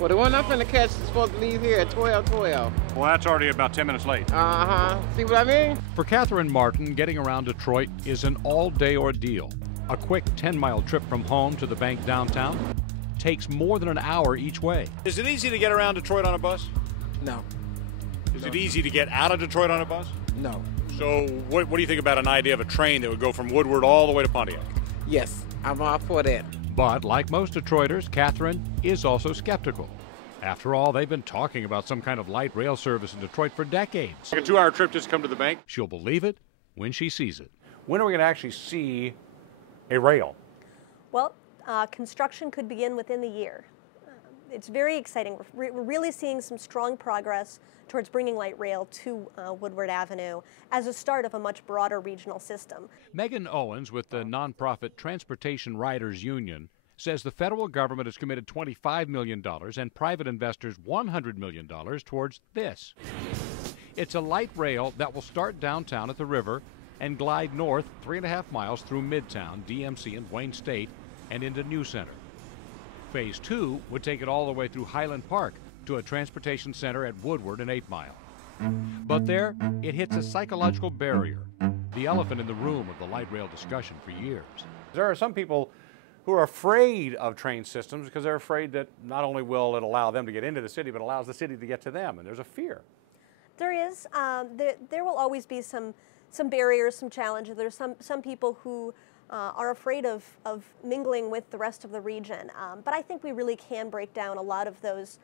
Well, the one I'm finna catch is supposed to leave here at 12:12. Well, that's already about 10 minutes late. See what I mean? For Catherine Martin, getting around Detroit is an all-day ordeal. A quick 10-mile trip from home to the bank downtown takes more than an hour each way. Is it easy to get around Detroit on a bus? No. Is it easy to get out of Detroit on a bus? No. So what do you think about an idea of a train that would go from Woodward all the way to Pontiac? Yes, I'm all for that. But like most Detroiters, Catherine is also skeptical. After all, they've been talking about some kind of light rail service in Detroit for decades. Like a 2-hour trip just to come to the bank? She'll believe it when she sees it. When are we going to actually see a rail? Well, construction could begin within the year. It's very exciting. We're really seeing some strong progress towards bringing light rail to Woodward Avenue as a start of a much broader regional system. Megan Owens with the nonprofit Transportation Riders Union says the federal government has committed $25 million and private investors $100 million towards this. It's a light rail that will start downtown at the river and glide north 3.5 miles through Midtown, DMC, and Wayne State and into New Center. Phase 2 would take it all the way through Highland Park to a transportation center at Woodward and 8 Mile. But there, it hits a psychological barrier, the elephant in the room of the light rail discussion for years. There are some people who are afraid of train systems because they're afraid that not only will it allow them to get into the city, but allows the city to get to them, and there's a fear. There is. There will always be some barriers, some challenges. There's some people who are afraid of mingling with the rest of the region. But I think we really can break down a lot of those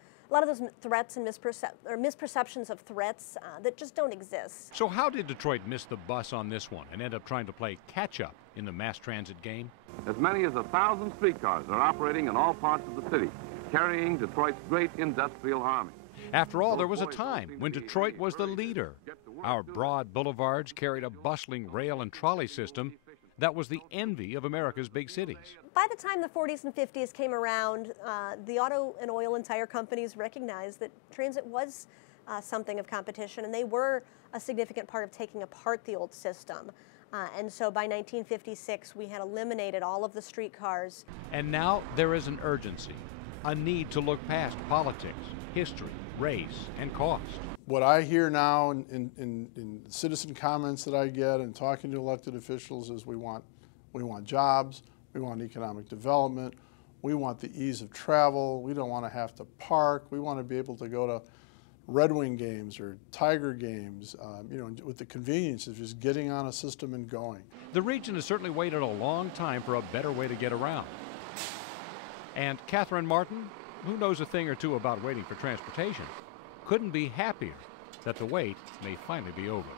threats and misperceptions of threats that just don't exist. So how did Detroit miss the bus on this one and end up trying to play catch-up in the mass transit game? As many as 1,000 streetcars are operating in all parts of the city, carrying Detroit's great industrial army. After all, there was a time when Detroit was the leader. Our broad boulevards carried a bustling rail and trolley system that was the envy of America's big cities. By the time the 40s and 50s came around, the auto and oil and tire companies recognized that transit was something of competition, and they were a significant part of taking apart the old system. And so by 1956, we had eliminated all of the streetcars. And now there is an urgency, a need to look past politics, history, race, and cost. What I hear now in citizen comments that I get and talking to elected officials is we want jobs, we want economic development, we want the ease of travel, we don't want to have to park, we want to be able to go to Red Wing games or Tiger games, with the convenience of just getting on a system and going. The region has certainly waited a long time for a better way to get around. And Catherine Martin, who knows a thing or two about waiting for transportation, couldn't be happier that the wait may finally be over.